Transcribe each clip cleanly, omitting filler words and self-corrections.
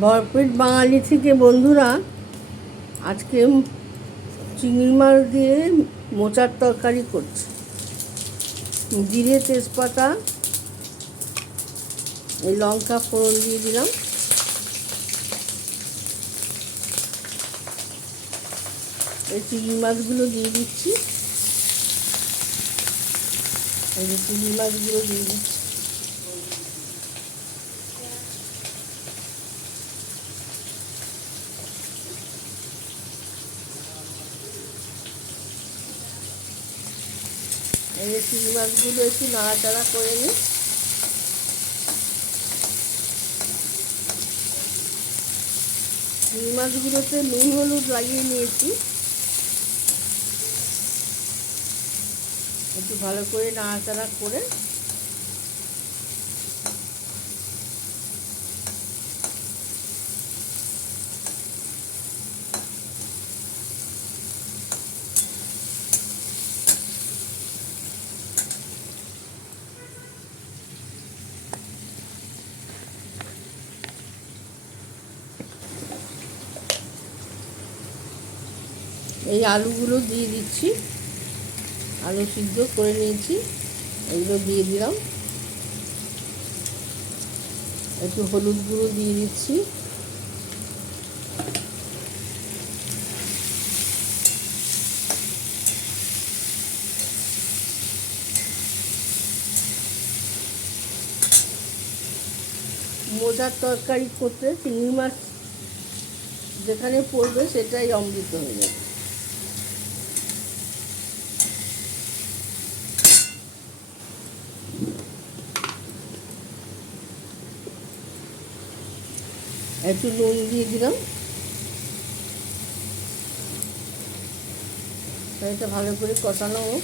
ভরপেট বাঙালি থেকে বন্ধুরা আজকে চিংড়ি মাছ দিয়ে মোচার তরকারি করছি। জিরে তেজপাতা এই লঙ্কা ফোড়ন দিয়ে দিলাম। এই চিংড়ি মাছগুলো দিয়ে দিচ্ছি। এই যে চিংড়ি মাছগুলো দিয়ে দিচ্ছি। এই যে চিংড়ি মাছগুলো একটু নাড়াচাড়া করে নিই। চিংড়ি মাছগুলোতে নুন হলুদ লাগিয়ে নিয়েছি। একটু ভালো করে নাড়াচাড়া করে এই আলুগুলো দিয়ে দিচ্ছি। আলু সিদ্ধ করে নিয়েছি, এগুলো দিয়ে দিলাম। একটু হলুদ গুঁড়ো দিয়ে দিচ্ছি। মোচার তরকারি করতে চিংড়ি মাছ যেখানে পড়বে সেটাই অমৃত হয়ে যাবে। একটু নুন দিয়ে দিলাম। এটা ভালো করে কষানো হোক।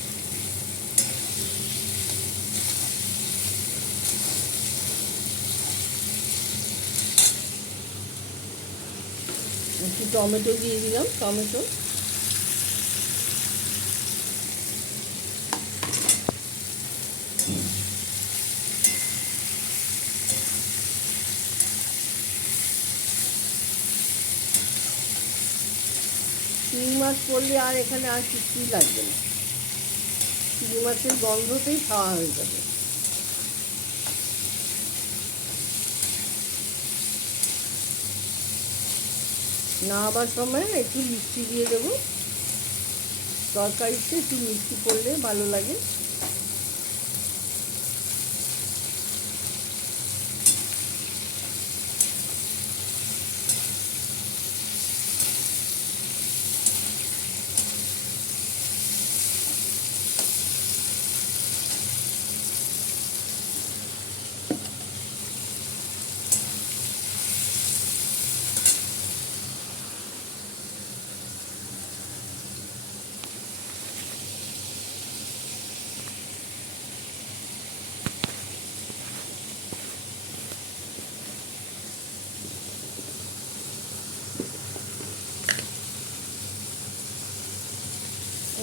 একটু টমেটো দিয়ে দিলাম। টমেটো চিংড়ি মাছ পড়লে আর এখানে আর কিছুই লাগবে না। চিংড়ি মাছের গন্ধতেই খাওয়া হয়ে যাবে। নামাবার সময় একটু মিষ্টি দিয়ে দেবো। তরকারিতে একটু মিষ্টি পড়লে ভালো লাগে।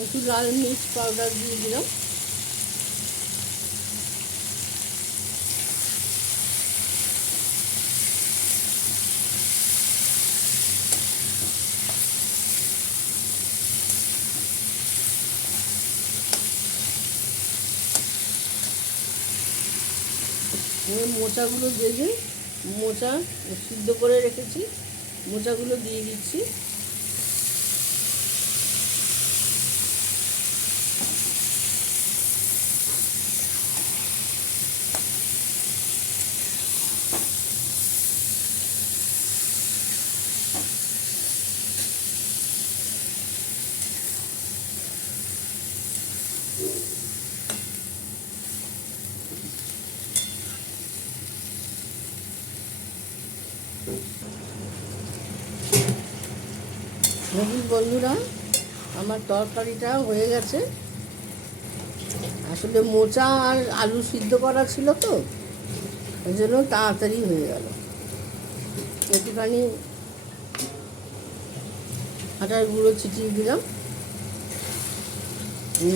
একটু লাল মির্চ পাউডার দিয়ে দিলাম। মোচাগুলো দিয়ে মোচা সিদ্ধ করে রেখেছি, মোচাগুলো দিয়ে দিচ্ছি। দেখুন বন্ধুরা, আমার তরকারিটা হয়ে গেছে। আসলে মোচা আর আলু সিদ্ধ করা ছিল তো, ওই জন্য তাড়াতাড়ি হয়ে গেল। একটুখানি আটার গুঁড়ো ছিটিয়ে দিলাম,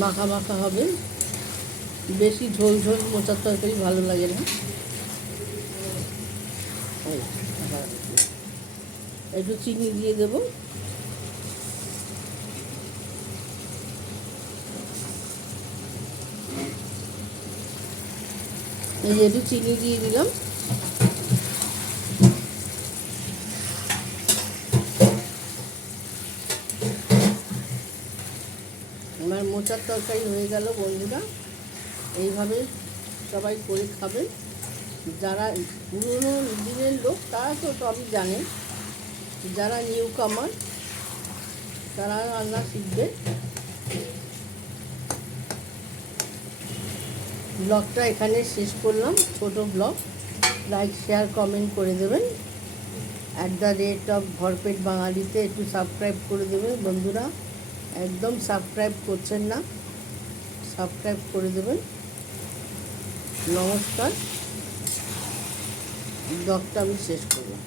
মাখা মাখা হবে। বেশি ঝোল ঝোল মোচার তরকারি ভালো লাগে না। একটু চিনি দিয়ে দেব। এই যে একটু চিনি দিয়ে দিলাম। আমার মোচার তরকারি হয়ে গেল বন্ধুরা। এইভাবে সবাই করে খাবেন। যারা পুরনো দিনের লোক তারা তো সবই জানে, যারা নিউ কামার তারা রান্না শিখবে। ব্লগটা এখানে শেষ করলাম, ছোট ব্লগ। লাইক শেয়ার কমেন্ট করে দেবেন। @ভরপেট বাঙালিতে একটু সাবস্ক্রাইব করে দেবেন বন্ধুরা। একদম সাবস্ক্রাইব করছেন না, সাবস্ক্রাইব করে দেবেন। নমস্কার, ব্লগটা আমি শেষ করলাম।